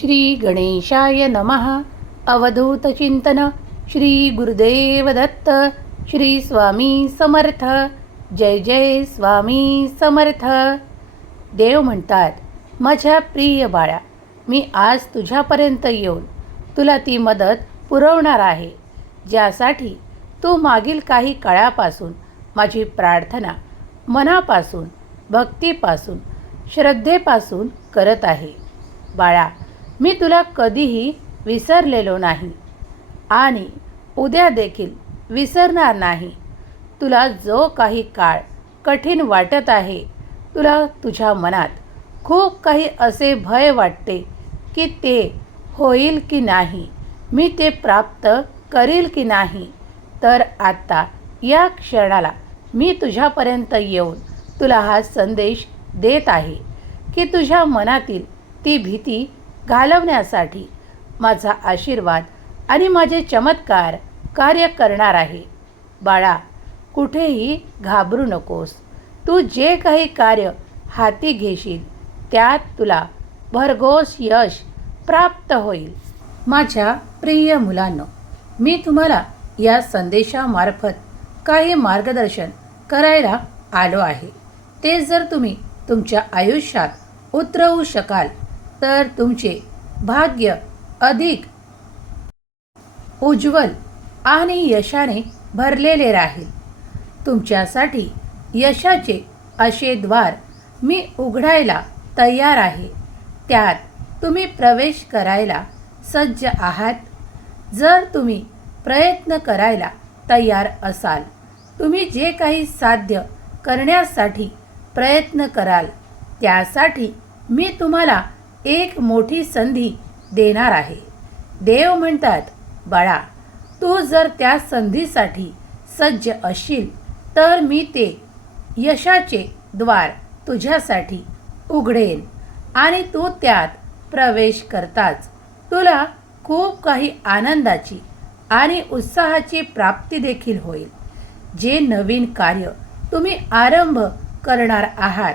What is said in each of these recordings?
श्री गणेशाय नमः अवधूतचिंतन श्री गुरुदेव दत्त. श्री स्वामी समर्थ. जय जय स्वामी समर्थ. देव म्हणतात माझ्या प्रिय बाळा मी आज तुझ्यापर्यंत येऊन तुला ती मदत पुरवणार आहे. ज्यासाठी तू मागील काही काळापासून माझी प्रार्थना मनापासून भक्तीपासून श्रद्धेपासून करत आहे. बाळा मी तुला कधीही विसरलेलो नाही. आणि उद्या देखील विसरणार नाही. तुला जो काही काळ कठीण वाटत आहे तुला तुझ्या मनात खूप काही असे भय वाटते की ते होईल की नाही मी ते प्राप्त करील की नाही. तर आत्ता या क्षणाला मी तुझ्यापर्यंत येऊन तुला हा संदेश देत आहे की तुझ्या मनातील ती भीती घालवण्यासाठी माझा आशीर्वाद आणि माझे चमत्कार कार्य करणार आहे. बाळा कुठेही घाबरू नकोस. तू जे काही कार्य हाती घेशील त्यात तुला भरघोस यश प्राप्त होईल. माझ्या प्रिय मुलांनो मी तुम्हाला या संदेशामार्फत काही मार्गदर्शन करायला आलो आहे. ते जर तुम्ही तुमच्या आयुष्यात उतरवू शकाल तर तुमचे भाग्य अधिक उज्ज्वल आणि यशाने भरलेले राहील. तुमच्यासाठी यशाचे असे द्वार मी उघडायला तयार आहे. त्यात तुम्ही प्रवेश करायला सज्ज आहात. जर तुम्ही प्रयत्न करायला तयार असाल तुम्ही जे काही साध्य करण्यासाठी प्रयत्न कराल त्यासाठी मी तुम्हाला एक मोठी संधी देणार आहे. देव म्हणतात बाळा तू जर त्या संधीसाठी सज्ज असशील तर मी ते यशाचे द्वार तुझ्यासाठी उघडेन आणि तू त्यात प्रवेश करताच. तुला खूप काही आनंदाची आणि उत्साहाची प्राप्ती देखील होईल. जे नवीन कार्य तुम्ही आरंभ करणार आहात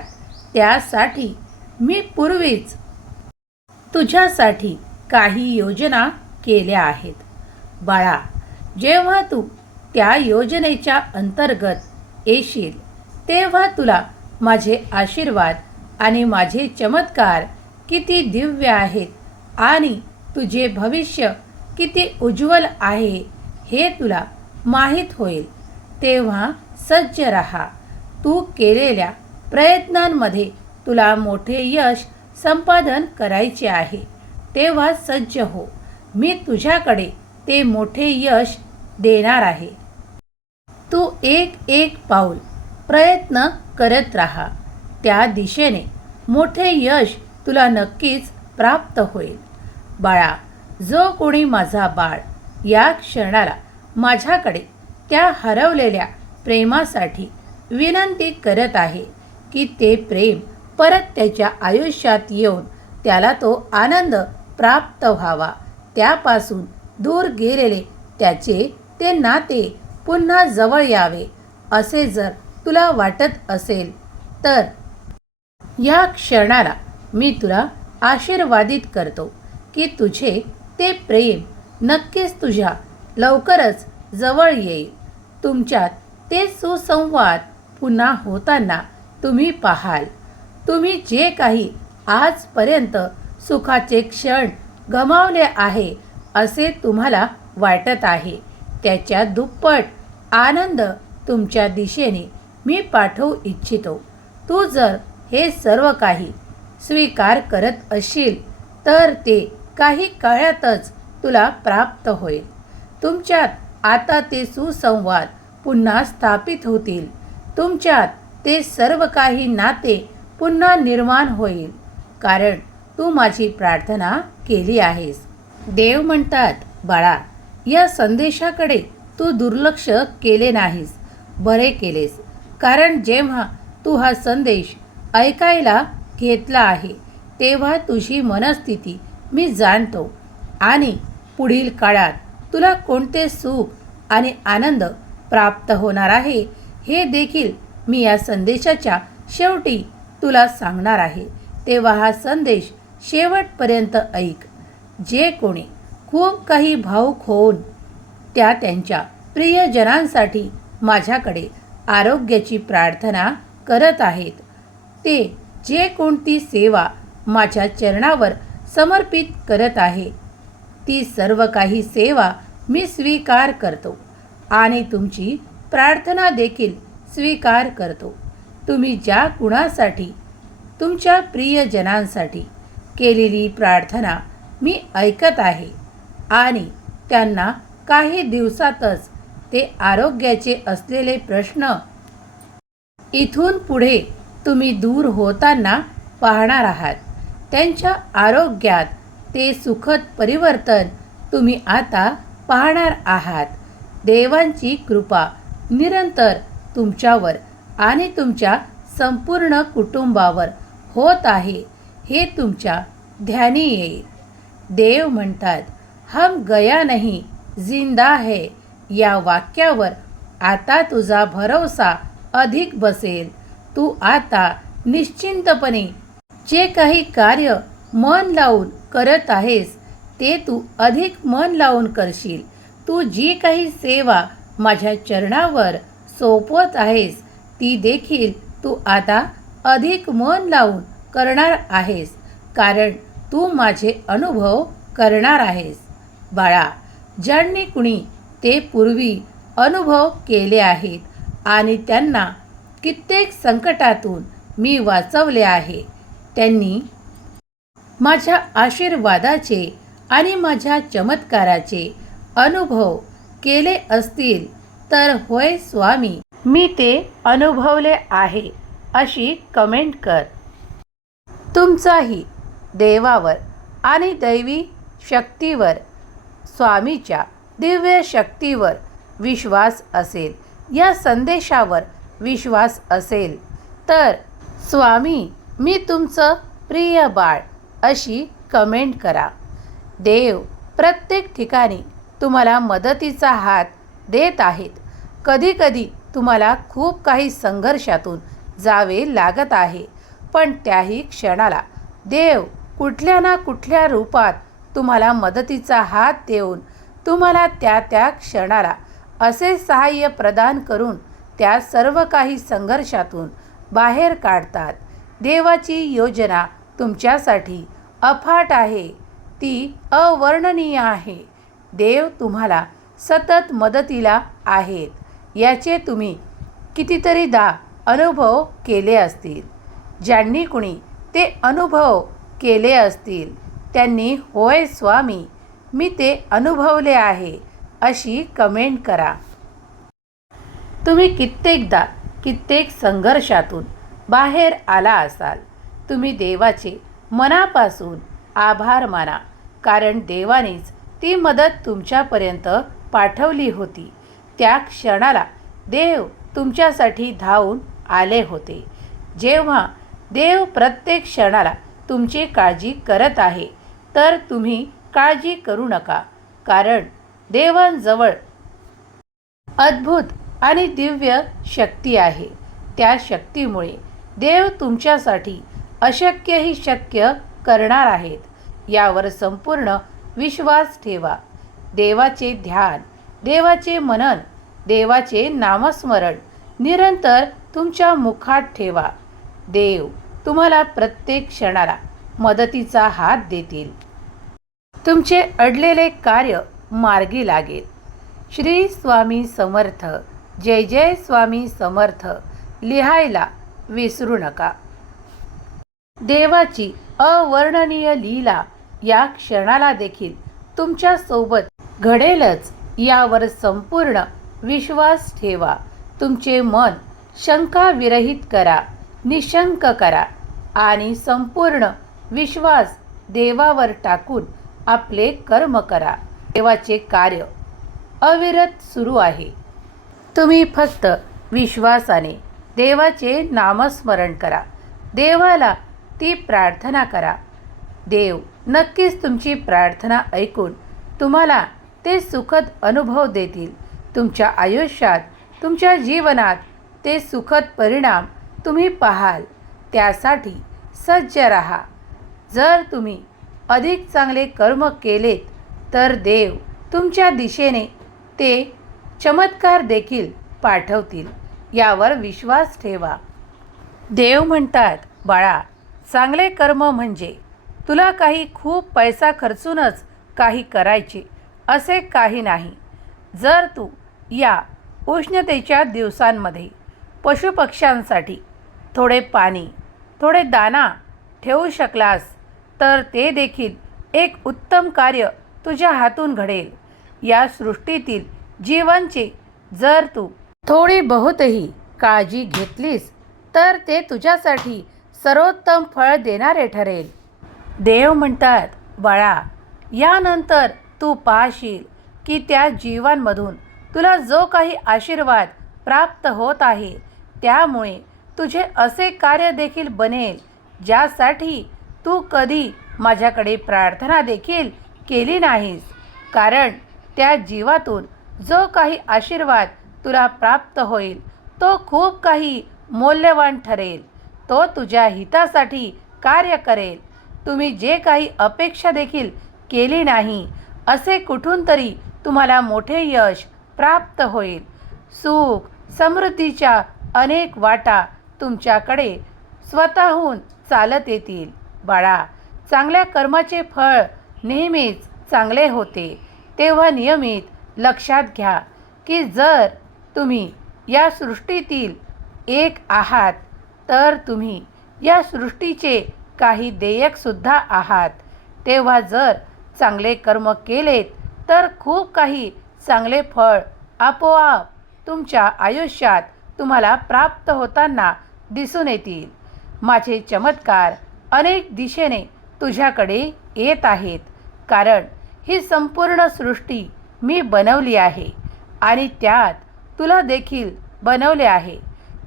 त्यासाठी मी पूर्वीच तुझ्यासाठी काही योजना केल्या आहेत. बाळा जेव्हा तू त्या योजनेच्या अंतर्गत येशील तेव्हा तुला माझे आशीर्वाद आणि माझे चमत्कार किती दिव्य आहेत आणि तुझे भविष्य किती उज्ज्वल आहे हे तुला माहीत होईल. तेव्हा सज्ज रहा. तू केलेल्या प्रयत्नांमध्ये तुला मोठे यश संपादन करायचे आहे. तेव्हा सज्ज हो. मी तुझ्याकडे ते मोठे यश देणार आहे. तू एक एक पाऊल प्रयत्न करत राहा. त्या दिशेने मोठे यश तुला नक्कीच प्राप्त होईल. बाळा जो कोणी माझा बाळ या क्षणाला माझ्याकडे त्या हरवलेल्या प्रेमासाठी विनंती करत आहे की ते प्रेम परत त्याच्या आयुष्यात येऊन त्याला तो आनंद प्राप्त व्हावा. त्यापासून दूर गेलेले त्याचे ते नाते पुन्हा जवळ यावे असे जर तुला वाटत असेल तर. या क्षणाला मी तुला आशीर्वादित करतो की तुझे ते प्रेम नक्कीच तुझ्या लवकरच जवळ येईल. तुमच्यात ते सुसंवाद पुन्हा होताना तुम्ही पाहाल. तुम्ही जे काही आजपर्यंत सुखाचे क्षण गमावले आहे असे तुम्हाला वाटत आहे त्याच्या दुप्पट आनंद तुमच्या दिशेने मी पाठवू इच्छितो. तू जर हे सर्व काही स्वीकार करत असशील तर ते काही काळातच तुला प्राप्त होईल. तुमच्यात आता ते सुसंवाद पुन्हा स्थापित होतील. तुमच्यात ते सर्व काही नाते पुन्हा निर्माण होईल. कारण तू माझी प्रार्थना केली आहेस. देव म्हणतात बाळा या संदेशाकडे तू दुर्लक्ष केले नाहीस. बरे केलेस. कारण जेव्हा तू हा संदेश ऐकायला घेतला आहे तेव्हा तुझी मनस्थिती मी जाणतो. आणि पुढील काळात तुला कोणते सुख आणि आनंद प्राप्त होणार आहे हे देखील मी या संदेशाच्या शेवटी तुला सांगणार आहे. तेव्हा हा संदेश शेवटपर्यंत ऐक. जे कोणी खूप काही भाऊक होऊन त्या त्यांच्या प्रियजनांसाठी माझ्याकडे आरोग्याची प्रार्थना करत आहेत ते जे कोणती सेवा माझ्या चरणावर समर्पित करत आहे ती सर्व काही सेवा मी स्वीकार करतो आणि तुमची प्रार्थना देखील स्वीकार करतो. तुम्ही ज्या कुणासाठी? तुमच्या प्रियजनांसाठी केलेली प्रार्थना मी ऐकत आहे आणि त्यांना काही दिवसातच ते आरोग्याचे असलेले प्रश्न इथून पुढे तुम्ही दूर होताना पाहणार आहात. त्यांच्या आरोग्यात ते सुखद परिवर्तन तुम्ही आता पाहणार आहात. देवांची कृपा निरंतर तुमच्यावर आणि तुमच्या संपूर्ण कुटुंबावर होत आहे. हे तुमच्या ध्यानी येईल. देव म्हणतात हम गया नाही जिंदा है. या वाक्यावर आता तुझा भरोसा अधिक बसेल. तू आता निश्चिंतपणे जे काही कार्य मन लावून करत आहेस ते तू अधिक मन लावून करशील. तू जी काही सेवा माझ्या चरणावर सोपवत आहेस ती देखील तू आता अधिक मन लावून करणार आहेस कारण तू माझे अनुभव करणार आहेस. बाळा ज्यांनी कुणी ते पूर्वी अनुभव केले आहेत आणि त्यांना कित्येक संकटातून मी वाचवले आहे त्यांनी माझ्या आशीर्वादाचे आणि माझ्या चमत्काराचे अनुभव केले असतील तर होय स्वामी मी ते अनुभवले आहे अशी कमेंट कर. तुमचाही देवावर आणि दैवी शक्तीवर स्वामीच्या दिव्य शक्तीवर विश्वास असेल या संदेशावर विश्वास असेल. तर स्वामी मी तुमचं प्रिय बाळ अशी कमेंट करा. देव प्रत्येक ठिकाणी तुम्हाला मदतीचा हात देत आहेत. कधीकधी तुम्हाला खूप काही संघर्षातून जावे लागत आहे. पण त्याही क्षणाला. देव कुठल्या ना कुठल्या रूपात तुम्हाला मदतीचा हात देऊन तुम्हाला त्या त्या क्षणाला असे सहाय्य प्रदान करून त्या सर्व काही संघर्षातून बाहेर काढतात. देवाची योजना तुमच्यासाठी अफाट आहे. ती अवर्णनीय आहे. देव तुम्हाला सतत मदतीला आहेत. याचे तुम्ही कितीतरीदा अनुभव केले असतील. ज्यांनी कुणी ते अनुभव केले असतील त्यांनी होय स्वामी मी ते अनुभवले आहे अशी कमेंट करा. तुम्ही कित्येकदा कित्येक संघर्षातून बाहेर आला असाल. तुम्ही देवाचे मनापासून आभार माना कारण देवानेच ती मदत तुमच्यापर्यंत पाठवली होती. त्या क्षणाला देव तुमच्यासाठी धावून आले होते. जेव्हा देव प्रत्येक क्षणाला तुमची काळजी करत आहे तर तुम्ही काळजी करू नका कारण देवांजवळ अद्भुत आणि दिव्य शक्ती आहे. त्या शक्तीमुळे देव तुमच्यासाठी अशक्यही शक्य करणार आहेत. यावर संपूर्ण विश्वास ठेवा. देवाचे ध्यान देवाचे मनन देवाचे नामस्मरण निरंतर तुमच्या मुखात ठेवा. देव तुम्हाला प्रत्येक क्षणाला मदतीचा हात देतील. तुमचे अडलेले कार्य मार्गी लागेल. श्री स्वामी समर्थ जय जय स्वामी समर्थ लिहायला विसरू नका. देवाची अवर्णनीय लीला या क्षणाला देखील तुमच्यासोबत घडेलच. यावर संपूर्ण विश्वास ठेवा. तुमचे मन शंकाविरहित करा निशंक करा आणि संपूर्ण विश्वास देवावर टाकून आपले कर्म करा. देवाचे कार्य अविरत सुरू आहे. तुम्ही फक्त विश्वासाने देवाचे नामस्मरण करा. देवाला ती प्रार्थना करा. देव नक्कीच तुमची प्रार्थना ऐकून तुम्हाला ते सुखद अनुभव देतील. तुमच्या आयुष्यात तुमच्या जीवनात ते सुखद परिणाम तुम्ही पाहाल. त्यासाठी सज्ज राहा. जर तुम्ही अधिक चांगले कर्म केलेत तर देव तुमच्या दिशेने ते चमत्कार देखील पाठवतील. यावर विश्वास ठेवा. देव म्हणतात बाळा चांगले कर्म म्हणजे तुला काही खूप पैसा खर्चूनच काही करायचे असे काही नाही. जर तू या उष्णतेच्या दिवसांमध्ये पशुपक्ष्यांसाठी थोडे पाणी थोडे दाना ठेवू शकलास तर ते देखील एक उत्तम कार्य तुझ्या हातून घडेल. या सृष्टीतील जीवांची जर तू थोडी बहुतही काळजी घेतलीस तर ते तुझ्यासाठी सर्वोत्तम फळ देणारे ठरेल. देव म्हणतात बाळा यानंतर तू पाहशील की त्या जीवांमधून तुला जो काही आशीर्वाद प्राप्त होत आहे त्यामुळे तुझे असे कार्य देखील बनेल ज्यासाठी तू कधी माझ्याकडे प्रार्थना देखील केली नाहीस. कारण त्या जीवातून जो काही आशीर्वाद तुला प्राप्त होईल तो खूप काही मौल्यवान ठरेल. तो तुझ्या हितासाठी कार्य करेल. तुम्ही जे काही अपेक्षा देखील केली नाही असे कुठून तरी तुम्हाला मोठे यश प्राप्त होईल. सुख समृद्धीच्या अनेक वाटा तुमच्याकडे स्वतःहून चालत येतील. बाळा चांगल्या कर्माचे फळ नेहमीच चांगले होते. तेव्हा नियमित लक्षात घ्या की जर तुम्ही या सृष्टीतील एक आहात तर तुम्ही या सृष्टीचे काही देयकसुद्धा आहात. तेव्हा जर चांगले कर्म केलेत तर खूप काही चांगले फळ आपोआप तुमच्या आयुष्यात तुम्हाला प्राप्त होताना दिसून येतील. माझे चमत्कार अनेक दिशेने तुझ्याकडे येत आहेत कारण ही संपूर्ण सृष्टी मी बनवली आहे आणि त्यात तुला देखील बनवले आहे.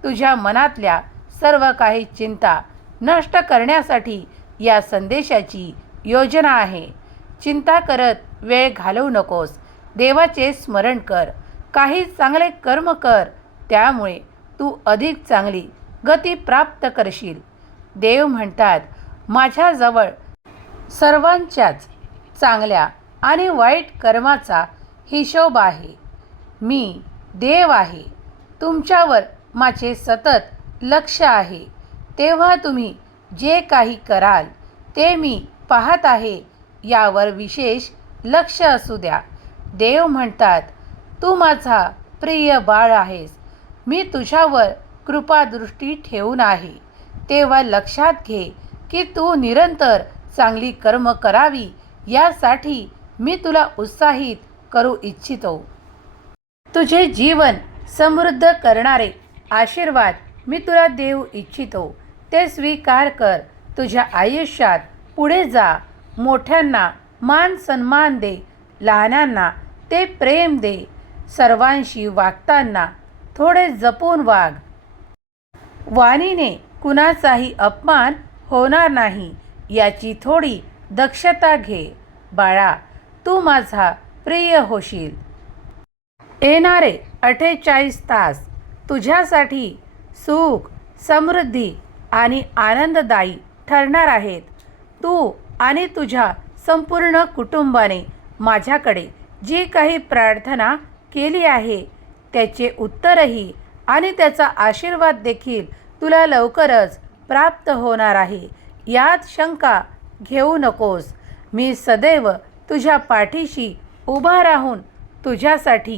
तुझ्या मनातल्या सर्व काही चिंता नष्ट करण्यासाठी या संदेशाची योजना आहे. चिंता करत वेळ घालवू नकोस. देवाचे स्मरण कर. काही चांगले कर्म कर. त्यामुळे तू अधिक चांगली गती प्राप्त करशील. देव म्हणतात माझ्याजवळ सर्वांच्याच चांगल्या आणि वाईट कर्माचा हिशोब आहे. मी देव आहे. तुमच्यावर माझे सतत लक्ष आहे. तेव्हा तुम्ही जे काही कराल ते मी पाहत आहे. यावर विशेष लक्ष असू द्या. देव म्हणतात तू माझा प्रिय बाळ आहेस. मी तुझ्यावर कृपादृष्टी ठेवून आहे. तेव्हा लक्षात घे की तू निरंतर चांगली कर्म करावी. यासाठी मी तुला उत्साहित करू इच्छितो. तुझे जीवन समृद्ध करणारे आशीर्वाद मी तुला देऊ इच्छितो. ते स्वीकार कर. तुझ्या आयुष्यात पुढे जा. मोठ्यांना मान सन्मान दे लहानांना ते प्रेम दे सर्वांशी वागताना थोडे जपून वाग. वाणीने कुणाचाही अपमान होणार नाही याची थोडी दक्षता घे. बाळा तू माझा प्रिय होशील. येणारे अठ्ठेचाळीस तास तुझ्यासाठी सुख समृद्धी आणि आनंददायी ठरणार आहेत. तू आणि तुझ्या संपूर्ण कुटुंबाने माझ्याकडे जी काही प्रार्थना केली आहे त्याचे उत्तरही आणि त्याचा आशीर्वाद देखील तुला लवकरच प्राप्त होणार आहे. यात शंका घेऊ नकोस. मी सदैव तुझ्या पाठीशी उभा राहून तुझ्यासाठी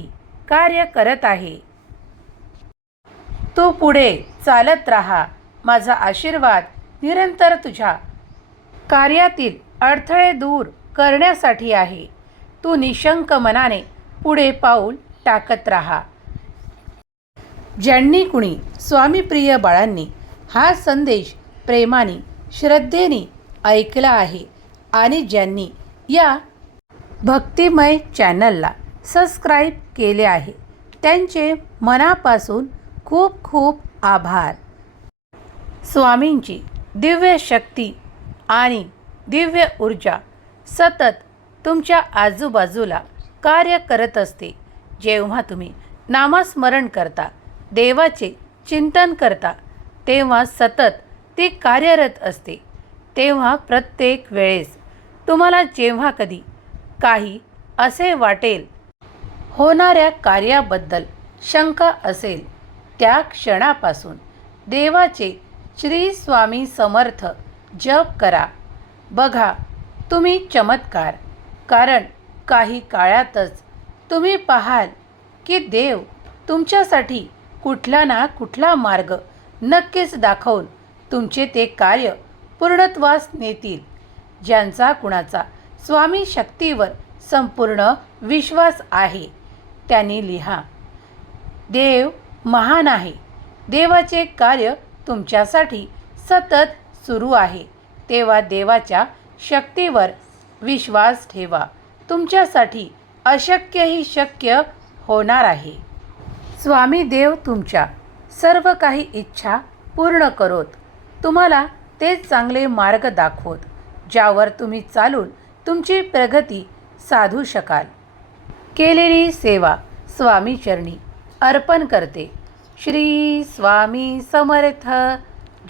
कार्य करत आहे. तू पुढे चालत राहा. माझा आशीर्वाद निरंतर तुझ्या कार्यातील अडथळे दूर करण्यासाठी आहे. तू निशंक मनाने पुढे पाऊल टाकत राहा. ज्यांनी कुणी स्वामीप्रिय बाळांनी हा संदेश प्रेमाने श्रद्धेने ऐकला आहे आणि ज्यांनी या भक्तिमय चॅनलला सबस्क्राईब केले आहे त्यांचे मनापासून खूप खूप आभार. स्वामींची दिव्य शक्ती आणि दिव्य ऊर्जा सतत तुमच्या आजूबाजूला कार्य करत असते. जेव्हा तुम्ही नामस्मरण करता देवाचे चिंतन करता तेव्हा सतत ती कार्यरत असते. तेव्हा प्रत्येक वेळेस तुम्हाला जेव्हा कधी काही असे वाटेल होणाऱ्या कार्याबद्दल शंका असेल त्या क्षणापासून देवाचे श्री स्वामी समर्थ जप करा. बघा तुम्ही चमत्कार. कारण काही काळातच तुम्ही पाहाल की देव तुमच्यासाठी कुठला ना कुठला मार्ग नक्कीच दाखवून तुमचे ते कार्य पूर्णत्वास नेतील ज्यांचा कुणाचा स्वामी शक्तीवर संपूर्ण विश्वास आहे. त्यांनी लिहा देव महान आहे. देवाचे कार्य तुमच्यासाठी सतत सुरू आहे. तेव्हा देवाच्या शक्तीवर विश्वास ठेवा. तुमच्यासाठी अशक्यही शक्य होणार आहे. स्वामी देव तुमच्या सर्व काही इच्छा पूर्ण करोत. तुम्हाला ते चांगले मार्ग दाखवत ज्यावर तुम्ही चालून तुमची प्रगती साधू शकाल. केलेली सेवा स्वामी चरणी अर्पण करते. श्री स्वामी समर्थ.